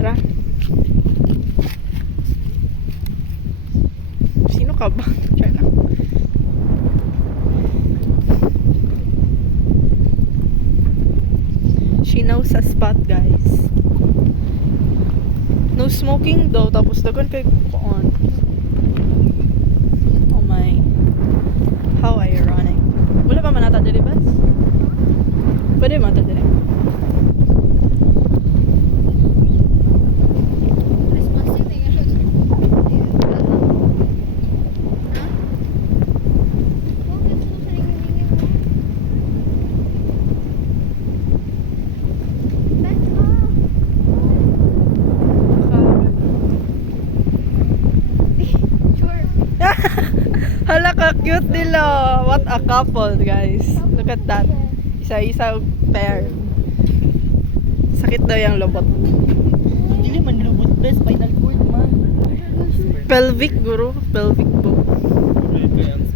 Tara. Sino ka ba? Try lang. She knows a spot, guys. No smoking daw, tapos dagan kay kuan. Oh my. How ironic. Wala pa man nata dili, bas? Pwede man ta dili. Hala ka cute nila. What a couple, guys. Look at that. Isa-isa pair. Sakit daw yung lubot. Dili man lubot bes, spinal cord man. Pelvic, guru. Pelvic bone. Kaya ang